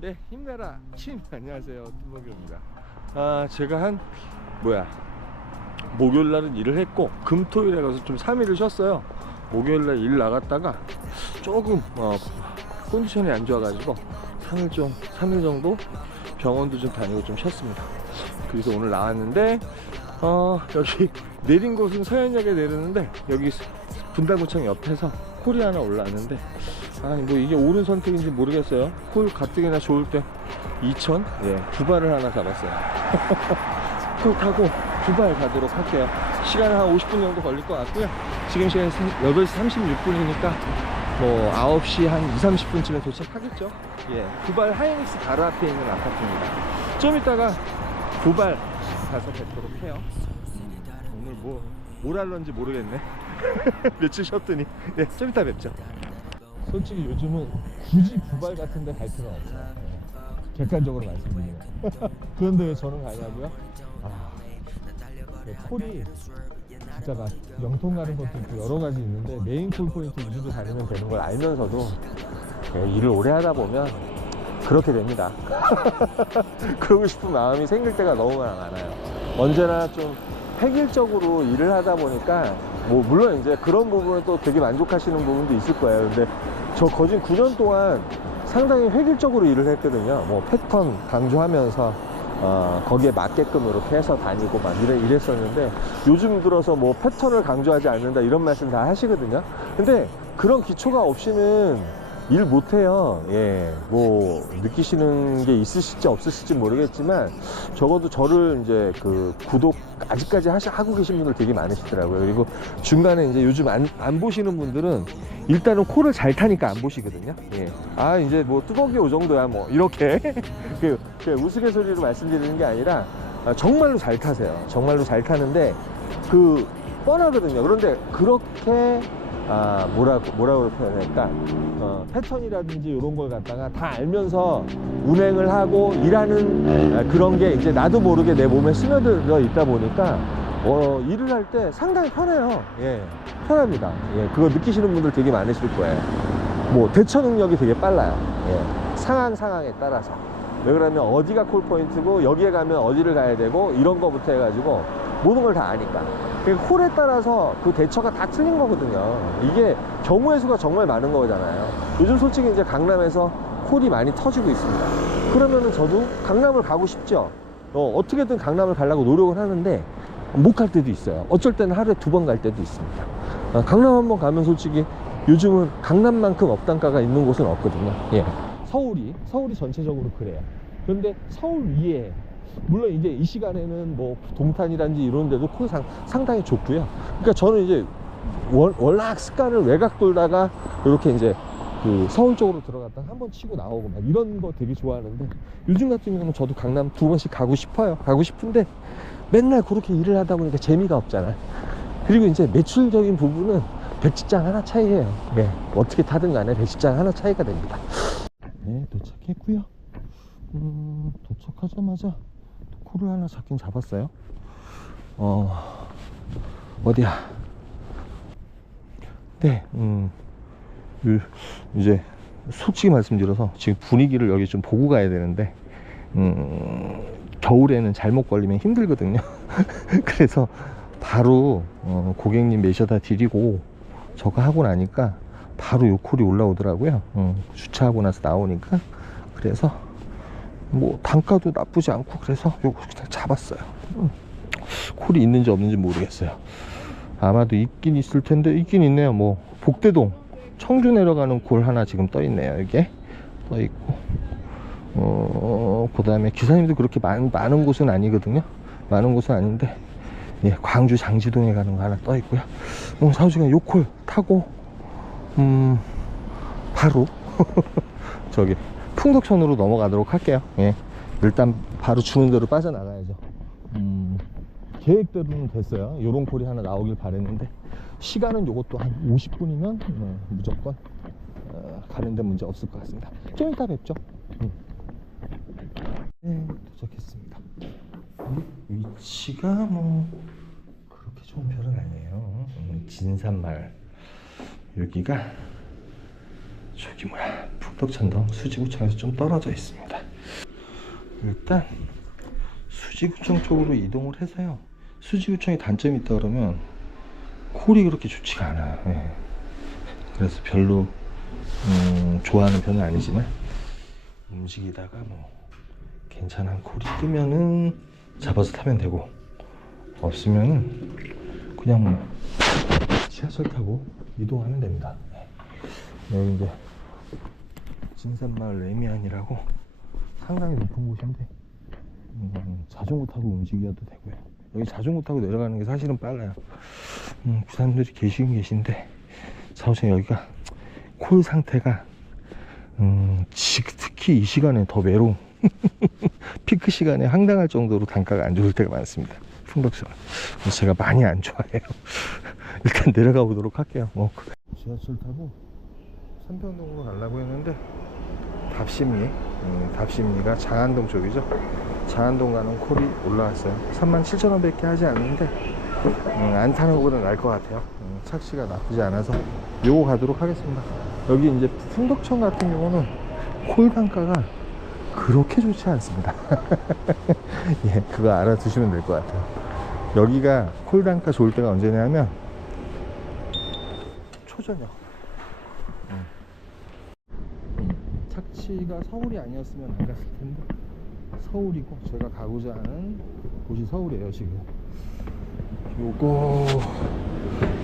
네, 힘내라 침. 안녕하세요, 뚜벅이입니다. 제가 목요일날은 일을 했고 금토일에 가서 좀 3일을 쉬었어요. 목요일날 일 나갔다가 조금 컨디션이 안 좋아가지고 3일 정도 병원도 좀 다니고 좀 쉬었습니다. 그래서 오늘 나왔는데 여기 내린 곳은 서현역에 내리는데 여기 분당구청 옆에서 콜이 하나 올라왔는데 뭐 이게 옳은 선택인지 모르겠어요. 콜 가뜩이나 좋을 때 2천? 예, 부발을 하나 잡았어요. 콜 타고 부발 가도록 할게요. 시간은 한 50분 정도 걸릴 것 같고요. 지금 시간이 8시 36분이니까 뭐 9시 한 2, 30분쯤에 도착하겠죠. 예, 부발 하이닉스 바로 앞에 있는 아파트입니다. 좀 이따가 부발 가서 뵙도록 해요. 오늘 뭘 할런지 모르겠네. 며칠 쉬었더니. 네, 좀 이따 뵙죠. 솔직히 요즘은 굳이 부발 같은 데 갈 필요는 없어요. 객관적으로 말씀드리면. 그런데 왜 저는 가냐고요? 콜이 진짜 막 영통 가는 것도 있고 여러 가지 있는데 메인 콜 포인트 위주로 다니면 되는 걸 알면서도 일을 오래 하다 보면 그렇게 됩니다. 그러고 싶은 마음이 생길 때가 너무 많아요. 언제나 좀 획일적으로 일을 하다 보니까 뭐 물론 이제 그런 부분은 또 되게 만족하시는 부분도 있을 거예요. 근데 저 거진 9년 동안 상당히 획일적으로 일을 했거든요. 뭐 패턴 강조하면서 거기에 맞게끔 이렇게 해서 다니고 막 이랬었는데 요즘 들어서 뭐 패턴을 강조하지 않는다 이런 말씀 다 하시거든요. 근데 그런 기초가 없이는 일 못해요. 예, 뭐 느끼시는 게 있으실지 없으실지 모르겠지만 적어도 저를 이제 그 구독 아직까지 하고 계신 분들 되게 많으시더라고요. 그리고 중간에 이제 요즘 안 보시는 분들은 일단은 콜을 잘 타니까 안 보시거든요. 예, 이제 뭐 뚜벅이 요 정도야 뭐 이렇게 그 우스갯소리로 말씀드리는 게 아니라 정말로 잘 타세요. 정말로 잘 타는데 그 뻔하거든요. 그런데 그렇게 뭐라고 표현할까? 패턴이라든지 이런 걸 갖다가 다 알면서 운행을 하고 일하는 그런 게 이제 나도 모르게 내 몸에 스며들어 있다 보니까 일을 할 때 상당히 편해요. 예, 편합니다. 예, 그거 느끼시는 분들 되게 많으실 거예요. 뭐 대처 능력이 되게 빨라요. 예, 상황에 따라서. 왜 그러면 어디가 콜 포인트고 여기에 가면 어디를 가야 되고 이런 거부터 해가지고 모든 걸 다 아니까. 홀에 따라서 그 대처가 다 틀린 거거든요. 이게 경우의 수가 정말 많은 거잖아요. 요즘 솔직히 이제 강남에서 홀이 많이 터지고 있습니다. 그러면은 저도 강남을 가고 싶죠. 어떻게든 강남을 가려고 노력을 하는데 못 갈 때도 있어요. 어쩔 때는 하루에 2번 갈 때도 있습니다. 강남 한번 가면 솔직히 요즘은 강남만큼 업단가가 있는 곳은 없거든요. 예. 서울이 전체적으로 그래요. 그런데 서울 위에 물론 이제 이 시간에는 뭐 동탄이란지 이런 데도 콜 상당히 좋고요. 그러니까 저는 이제 워낙 습관을 외곽 돌다가 이렇게 이제 그 서울 쪽으로 들어갔다가 한번 치고 나오고 막 이런 거 되게 좋아하는데 요즘 같은 경우는 저도 강남 2번씩 가고 싶은데 맨날 그렇게 일을 하다 보니까 재미가 없잖아요. 그리고 이제 매출적인 부분은 백지장 하나 차이예요. 네, 어떻게 타든 간에 백지장 하나 차이가 됩니다. 네, 도착했고요. 도착하자마자 콜을 하나 잡긴 잡았어요. 어디야? 네, 이제 솔직히 말씀드려서 지금 분위기를 여기 좀 보고 가야 되는데 겨울에는 잘못 걸리면 힘들거든요. 그래서 바로 고객님 메셔다 드리고 저거 하고 나니까 바로 요 콜이 올라오더라고요. 주차하고 나서 나오니까. 그래서 뭐 단가도 나쁘지 않고 그래서 요거 그냥 잡았어요. 콜이 있는지 없는지 모르겠어요. 아마도 있긴 있을 텐데 있긴 있네요. 뭐 복대동 청주 내려가는 콜 하나 지금 떠 있네요. 이게 떠 있고 그 다음에 기사님도 그렇게 많은 곳은 아니거든요. 많은 곳은 아닌데 예, 광주 장지동에 가는 거 하나 떠 있고요. 사우지가 요 콜 타고 바로 저기 풍덕천으로 넘어가도록 할게요. 예, 일단 바로 주는 대로 빠져나가야죠. 계획대로는 됐어요. 요런 콜이 하나 나오길 바랬는데 시간은 요것도 한 50분이면 무조건 가는데 문제 없을 것 같습니다. 좀 이따 뵙죠. 네, 도착했습니다. 위치가 뭐 그렇게 좋은 편은 아니에요. 진산마을. 여기가 저기 뭐야 석덕천동 수지구청에서 좀 떨어져 있습니다. 일단 수지구청 쪽으로 이동을 해서요. 수지구청에 단점이 있다 그러면 콜이 그렇게 좋지가 않아요. 예. 그래서 별로 좋아하는 편은 아니지만 움직이다가 뭐 괜찮은 콜이 뜨면은 잡아서 타면 되고, 없으면은 그냥 뭐 지하철 타고 이동하면 됩니다. 여기 이제 진산마을 레미안이라고 상당히 높은 곳인데 자전거 타고 움직여도 되고요. 여기 자전거 타고 내려가는 게 사실은 빨라요. 그 사람들이 계시긴 계신데 사실 여기가 콜 상태가 특히 이 시간에 더 외로움. 피크 시간에 황당할 정도로 단가가 안 좋을 때가 많습니다. 풍덕선 제가 많이 안 좋아해요. 일단 내려가 보도록 할게요. 지하철 타고 삼평동으로 가려고 했는데 답심리가 장안동 쪽이죠. 장안동 가는 콜이 올라왔어요. 37,000원밖에 하지 않는데 안 타는 것보다 나을 것 같아요. 착시가 나쁘지 않아서 요거 가도록 하겠습니다. 여기 이제 풍덕천 같은 경우는 콜 단가가 그렇게 좋지 않습니다. 예, 그거 알아두시면 될 것 같아요. 여기가 콜 단가 좋을 때가 언제냐면 초저녁. 착취가 서울이 아니었으면 안 갔을 텐데 서울이고, 제가 가고자 하는 곳이 서울이에요. 지금 요거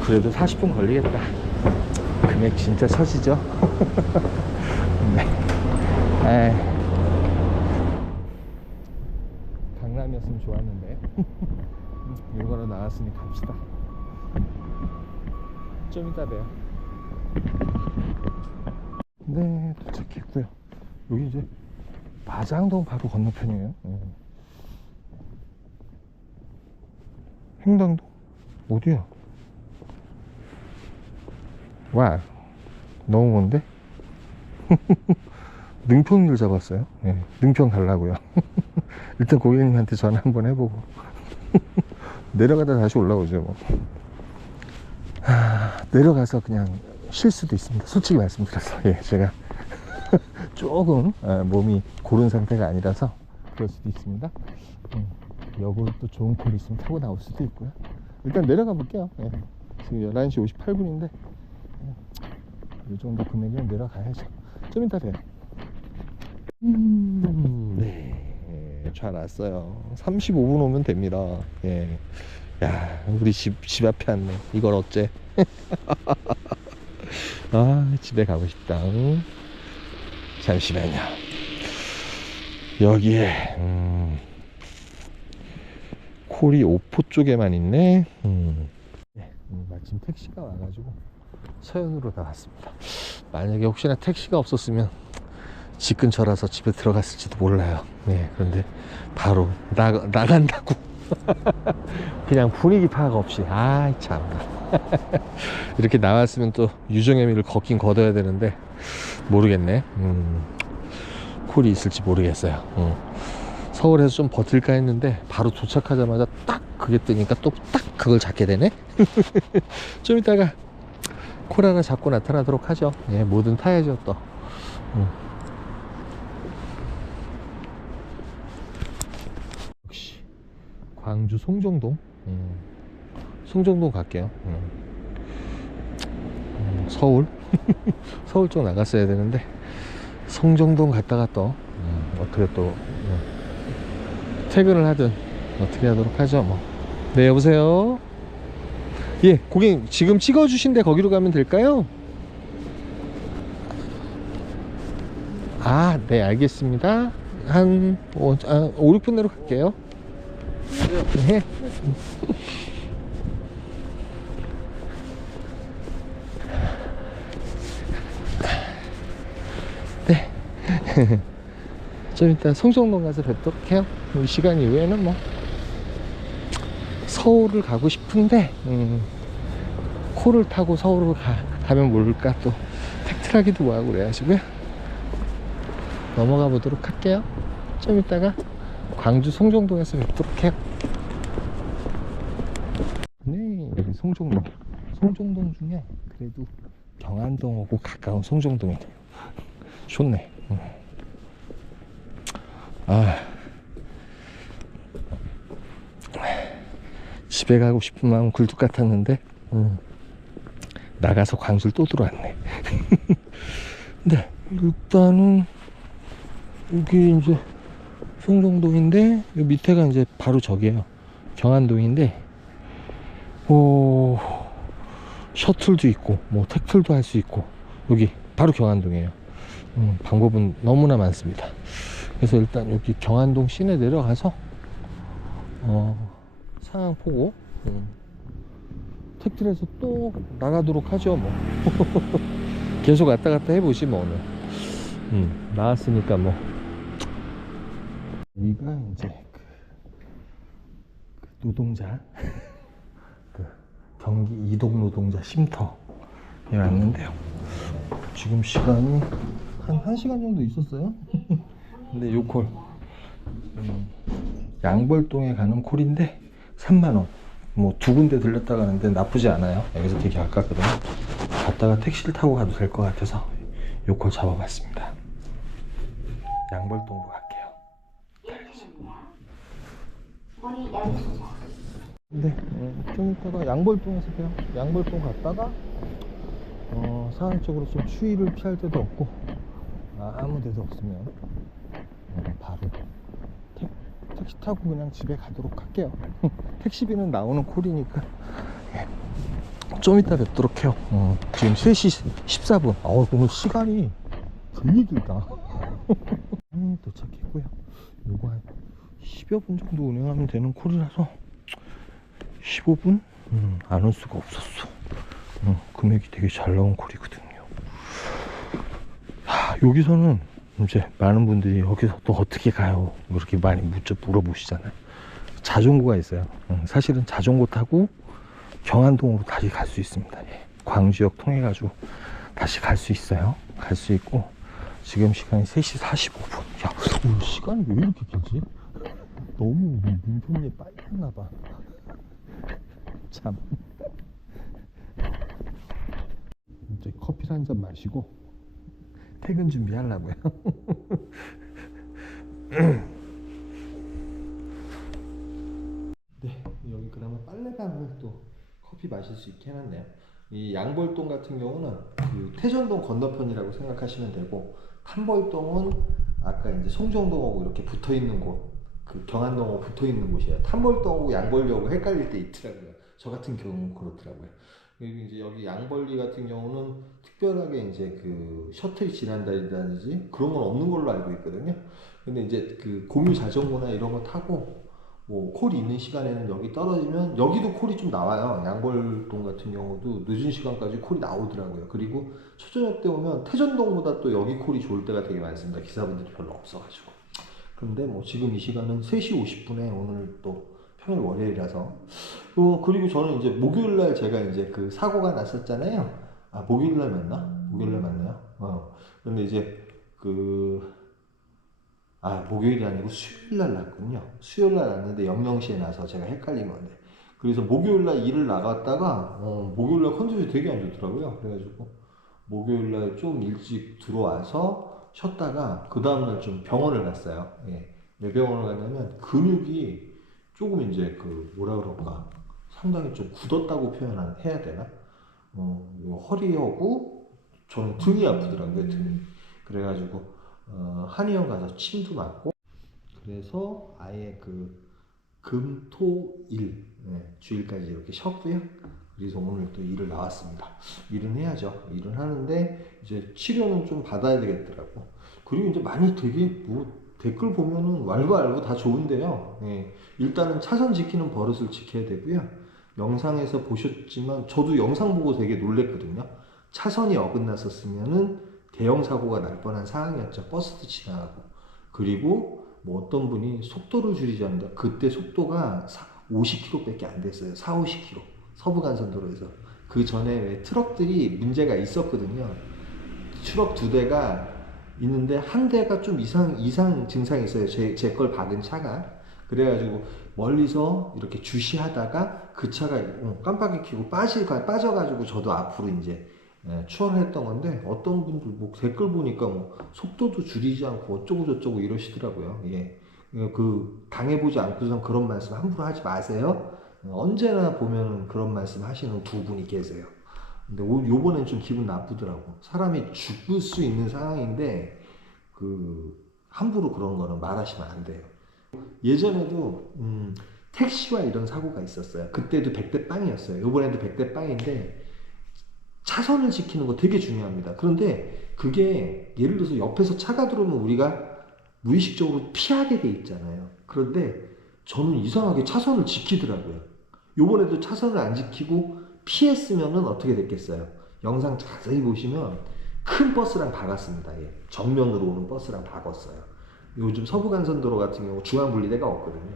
그래도 40분 걸리겠다. 금액 진짜 처지죠. 네. 강남이었으면 좋았는데 이거로 나왔으니 갑시다. 좀 이따 봬요. 네, 도착했고요. 여기 이제 마장동 바로 건너편이에요. 횡당동 어디야? 와, 너무 먼데? 능평을 잡았어요. 네, 능평 가려고요. 일단 고객님한테 전화 한번 해보고 내려가다 다시 올라오죠 뭐. 내려가서 그냥 쉴 수도 있습니다. 솔직히 말씀드려서. 예, 제가 조금 몸이 고른 상태가 아니라서 그럴 수도 있습니다. 역으로 또 좋은 콜이 있으면 타고 나올 수도 있고요. 일단 내려가 볼게요. 예, 지금 11시 58분인데 이 정도 금액이면 내려가야죠. 좀 이따 봬요. 네, 잘 왔어요. 35분 오면 됩니다. 예. 야, 우리 집 앞에 왔네. 이걸 어째? 집에 가고 싶다. 잠시만요. 여기에 콜이 오포 쪽에만 있네. 네, 마침 택시가 와가지고 서현으로 나왔습니다. 만약에 혹시나 택시가 없었으면 집 근처라서 집에 들어갔을지도 몰라요. 네, 그런데 바로 나간다고 그냥 분위기 파악 없이, 참 이렇게 나왔으면 또 유정애미를 걷긴 걷어야 되는데 모르겠네. 콜이 있을지 모르겠어요. 서울에서 좀 버틸까 했는데 바로 도착하자마자 딱 그게 뜨니까 또 딱 그걸 잡게 되네. 좀 이따가 콜 하나 잡고 나타나도록 하죠. 예, 뭐든 타야죠 또. 역시 광주 송정동. 송정동 갈게요. 서울 서울 쪽 나갔어야 되는데 송정동 갔다가 또 어떻게 또 퇴근을 하든 어떻게 하도록 하죠 뭐. 네, 여보세요. 예, 고객님 지금 찍어주신데 거기로 가면 될까요? 네, 알겠습니다. 한 5, 6분 내로 갈게요. 네. 네. 좀 이따 송정동 가서 뵙도록 해요. 이 시간 이후에는 뭐 서울을 가고 싶은데 콜을 타고 서울을 가면 모를까 또 택트라기도 뭐하고 그래가지고요. 넘어가 보도록 할게요. 좀 이따가 광주 송정동에서 뵙도록 해요. 네, 여기 송정동 중에 그래도 경안동하고 가까운 송정동이네요. 좋네. 아, 집에 가고 싶은 마음 굴뚝 같았는데 나가서 광주를 또 들어왔네. 근데 일단은 여기 이제 송정동인데 이 밑에가 이제 바로 저기에요. 경안동인데 셔틀도 있고 뭐 택틀도 할 수 있고 여기 바로 경안동이에요. 방법은 너무나 많습니다. 그래서 일단 여기 경안동 시내 내려가서 상황 보고 택틀에서 또 나가도록 하죠 뭐. 계속 왔다 갔다 해보지 뭐 오늘. 나왔으니까 뭐. 여기가 이제 그 노동자 그 경기 이동 노동자 쉼터에 왔는데요. 지금 시간이 한 1시간 정도 있었어요. 근데 요 콜 양벌동에 가는 콜인데 3만원 뭐 두 군데 들렸다 가는데 나쁘지 않아요. 여기서 되게 가깝거든요. 갔다가 택시를 타고 가도 될 것 같아서 요 콜 잡아봤습니다. 양벌동으로 갈게요. 네, 좀 이따가 양벌동에서 봬요. 양벌동 갔다가 상암 쪽으로 좀 추위를 피할 데도 없고 아무 데도 없으면 바로 택시 타고 그냥 집에 가도록 할게요. 택시비는 나오는 콜이니까. 좀 이따 뵙도록 해요. 지금 3시 14분. 오늘 시간이 되게 길다. 도착했고요. 요거 한 10여 분 정도 운행하면 되는 콜이라서 15분? 안 올 수가 없었어. 금액이 되게 잘 나온 콜이거든요. 여기서는 이제 많은 분들이 여기서 또 어떻게 가요? 이렇게 많이 물어보시잖아요. 자전거가 있어요. 사실은 자전거 타고 경안동으로 다시 갈 수 있습니다. 광주역 통해 가지고 다시 갈 수 있어요. 갈 수 있고 지금 시간이 3시 45분. 야, 오늘 시간이 왜 이렇게 길지? 너무 눈평이 빨리 했나봐. 참. 이제 커피를 한 잔 마시고 퇴근 준비하려고요. 네, 여기 그러면 빨래방을 또 커피 마실 수 있게 해놨네요. 이 양벌동 같은 경우는 그 태전동 건너편이라고 생각하시면 되고, 탐벌동은 아까 이제 송정동하고 이렇게 붙어 있는 곳, 그 경안동하고 붙어 있는 곳이에요. 탐벌동하고 양벌리하고 헷갈릴 때 있더라고요. 저 같은 경우는 그렇더라고요. 그리고 이제 여기 양벌리 같은 경우는 특별하게 이제 그 셔틀이 지난다든지 그런 건 없는 걸로 알고 있거든요. 근데 이제 그 공유 자전거나 이런 거 타고 뭐 콜이 있는 시간에는 여기 떨어지면 여기도 콜이 좀 나와요. 양벌동 같은 경우도 늦은 시간까지 콜이 나오더라고요. 그리고 초저녁 때 오면 태전동보다 또 여기 콜이 좋을 때가 되게 많습니다. 기사분들이 별로 없어가지고. 그런데 뭐 지금 이 시간은 3시 50분에 오늘 또 평일 월요일이라서 그리고 저는 이제 목요일날 제가 이제 그 사고가 났었잖아요. 아, 목요일날 맞나? 목요일날 맞나요? 근데 이제 목요일이 아니고 수요일날 났군요. 수요일날 났는데 00시에 나서 제가 헷갈린 건데. 그래서 목요일날 일을 나갔다가 목요일날 컨디션이 되게 안 좋더라고요. 그래가지고 목요일날 좀 일찍 들어와서 쉬었다가 그 다음날 좀 병원을 갔어요. 예. 왜 병원을 갔냐면 근육이 조금 이제 그 뭐라 그럴까 상당히 좀 굳었다고 표현해야 되나? 허리하고 저는 등이 아프더라고요. 등이. 그래가지고 한의원 가서 침도 맞고, 그래서 아예 그 금, 토, 일 주일까지 이렇게 쉬었고요. 그래서 오늘 또 일을 나왔습니다. 일은 해야죠. 일은 하는데 이제 치료는 좀 받아야 되겠더라고. 그리고 이제 많이 되게 뭐 댓글 보면은 왈가왈부 다 좋은데요. 일단은 차선 지키는 버릇을 지켜야 되고요. 영상에서 보셨지만 저도 영상 보고 되게 놀랬거든요. 차선이 어긋났었으면은 대형 사고가 날 뻔한 상황이었죠. 버스도 지나가고. 그리고 뭐 어떤 분이 속도를 줄이자는데 그때 속도가 50km밖에 안 됐어요. 4, 50km. 서부간선도로에서. 그 전에 왜 트럭들이 문제가 있었거든요. 트럭 2대가 있는데 한 대가 좀 이상 증상이 있어요. 제 걸 박은 차가. 그래가지고 멀리서 이렇게 주시하다가 그 차가 깜빡이 켜고 빠져가지고 저도 앞으로 이제 추월했던 건데, 어떤 분들 뭐 댓글 보니까 뭐 속도도 줄이지 않고 어쩌고 저쩌고 이러시더라고요. 예. 그 당해보지 않고선 그런 말씀 함부로 하지 마세요. 언제나 보면 그런 말씀 하시는 두 분이 계세요. 근데 요번엔 좀 기분 나쁘더라고. 사람이 죽을 수 있는 상황인데 함부로 그런 거는 말하시면 안 돼요. 예전에도 택시와 이런 사고가 있었어요. 그때도 100대 빵이었어요. 요번에도 100대 빵인데, 차선을 지키는 거 되게 중요합니다. 그런데 그게 예를 들어서 옆에서 차가 들어오면 우리가 무의식적으로 피하게 돼 있잖아요. 그런데 저는 이상하게 차선을 지키더라고요. 요번에도 차선을 안 지키고 피했으면 어떻게 됐겠어요? 영상 자세히 보시면 큰 버스랑 박았습니다. 예. 정면으로 오는 버스랑 박았어요. 요즘 서부간선도로 같은 경우 중앙분리대가 없거든요.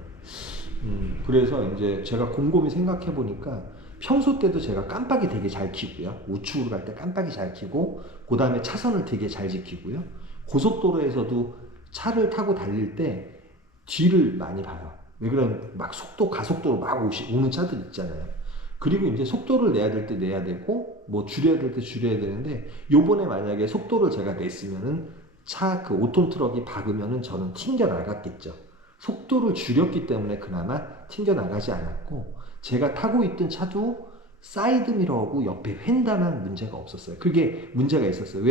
그래서 이제 제가 곰곰이 생각해 보니까 평소 때도 제가 깜빡이 되게 잘 켜고요. 우측으로 갈 때 깜빡이 잘 켜고, 그 다음에 차선을 되게 잘 지키고요. 고속도로에서도 차를 타고 달릴 때 뒤를 많이 봐요. 왜 그러면 막 가속도로 막 오는 차들 있잖아요. 그리고 이제 속도를 내야 될 때 내야 되고, 뭐 줄여야 될 때 줄여야 되는데, 요번에 만약에 속도를 제가 냈으면은 차 그 5톤 트럭이 박으면은 저는 튕겨 나갔겠죠. 속도를 줄였기 때문에 그나마 튕겨 나가지 않았고, 제가 타고 있던 차도 사이드미러하고 옆에 휀다만 문제가 없었어요. 그게 문제가 있었어요.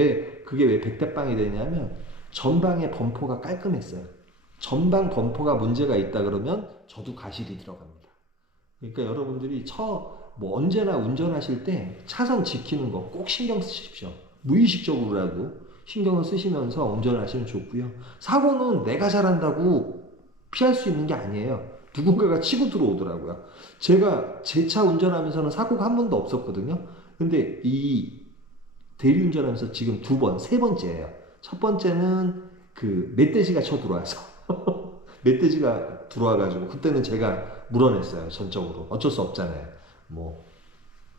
그게 왜 100대빵이 되냐면, 전방의 범퍼가 깔끔했어요. 전방 범퍼가 문제가 있다 그러면 저도 가실이 들어갑니다. 그러니까 여러분들이 뭐 언제나 운전하실 때 차선 지키는 거 꼭 신경 쓰십시오. 무의식적으로라도 신경을 쓰시면서 운전을 하시면 좋고요. 사고는 내가 잘한다고 피할 수 있는 게 아니에요. 누군가가 치고 들어오더라고요. 제가 제 차 운전하면서는 사고가 한 번도 없었거든요. 근데 이 대리운전하면서 지금 세 번째예요. 첫 번째는 그 멧돼지가 쳐 들어와서 멧돼지가 들어와가지고 그때는 제가 물어냈어요. 전적으로 어쩔 수 없잖아요. 뭐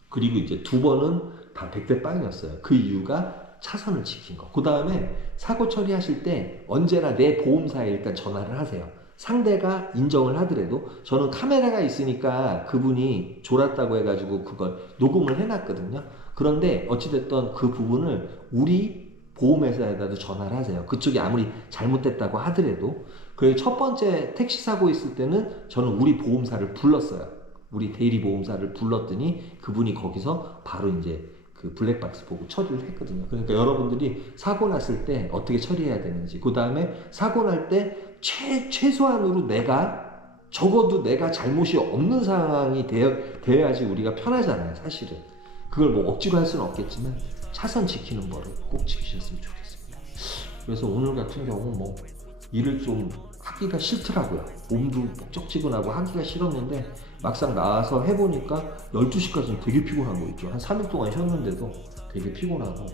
그리고 이제 두 번은 다 100대 빵이었어요. 그 이유가 차선을 지킨 거. 그 다음에 사고 처리하실 때 언제나 내 보험사에 일단 전화를 하세요. 상대가 인정을 하더라도 저는 카메라가 있으니까 그분이 졸았다고 해가지고 그걸 녹음을 해놨거든요. 그런데 어찌됐든 그 부분을 우리 보험회사에다도 전화를 하세요. 그쪽이 아무리 잘못됐다고 하더라도. 그래서 첫 번째 택시 사고 있을 때는 저는 우리 보험사를 불렀어요. 우리 대리 보험사를 불렀더니 그분이 거기서 바로 이제 그 블랙박스 보고 처리를 했거든요. 그러니까 여러분들이 사고 났을 때 어떻게 처리해야 되는지, 그 다음에 사고 날 때 최소한으로 적어도 내가 잘못이 없는 상황이 되어야지 우리가 편하잖아요, 사실은. 그걸 뭐 억지로 할 수는 없겠지만 차선 지키는 거를 꼭 지키셨으면 좋겠습니다. 그래서 오늘 같은 경우 뭐 일을 좀 하기가 싫더라고요. 몸도 뻑적지근하고 하기가 싫었는데 막상 나와서 해보니까 12시까지는 되게 피곤한 거 있죠. 한 3일 동안 쉬었는데도 되게 피곤하고,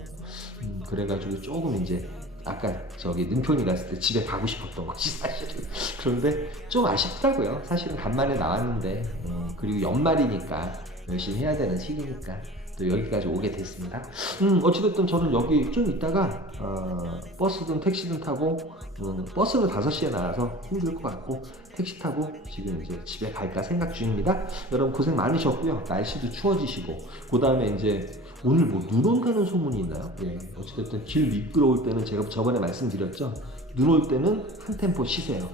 그래가지고 조금 이제 아까 저기 능평이 갔을 때 집에 가고 싶었던 거지 사실은. 그런데 좀 아쉽더라고요. 사실은 간만에 나왔는데, 그리고 연말이니까 열심히 해야 되는 시기니까 또 여기까지 오게 됐습니다. 어찌됐든 저는 여기 좀 있다가 버스든 택시든 타고, 버스는 5시에 나와서 힘들 것 같고 택시 타고 지금 이제 집에 갈까 생각 중입니다. 여러분 고생 많으셨고요. 날씨도 추워지시고, 그 다음에 이제 오늘 뭐 눈 온다는 소문이 있나요? 예, 어찌됐든 길 미끄러울 때는 제가 저번에 말씀드렸죠. 눈 올 때는 한 템포 쉬세요.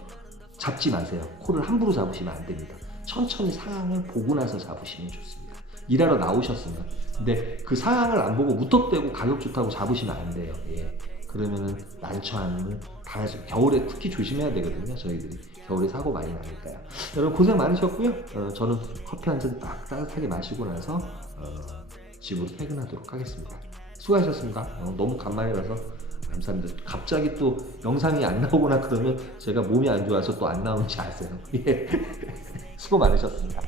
잡지 마세요. 코를 함부로 잡으시면 안 됩니다. 천천히 상황을 보고 나서 잡으시면 좋습니다. 일하러 나오셨으면. 근데 그 상황을 안 보고 무턱대고 가격 좋다고 잡으시면 안 돼요. 예. 그러면은 난처함을 당하죠. 겨울에 특히 조심해야 되거든요. 저희들이 겨울에 사고 많이 나니까요. 여러분 고생 많으셨고요. 저는 커피 한 잔 딱 따뜻하게 마시고 나서 집으로 퇴근하도록 하겠습니다. 수고하셨습니다. 너무 간만이라서 감사합니다. 갑자기 또 영상이 안 나오거나 그러면 제가 몸이 안 좋아서 또 안 나오는지 아세요. 예. 수고 많으셨습니다.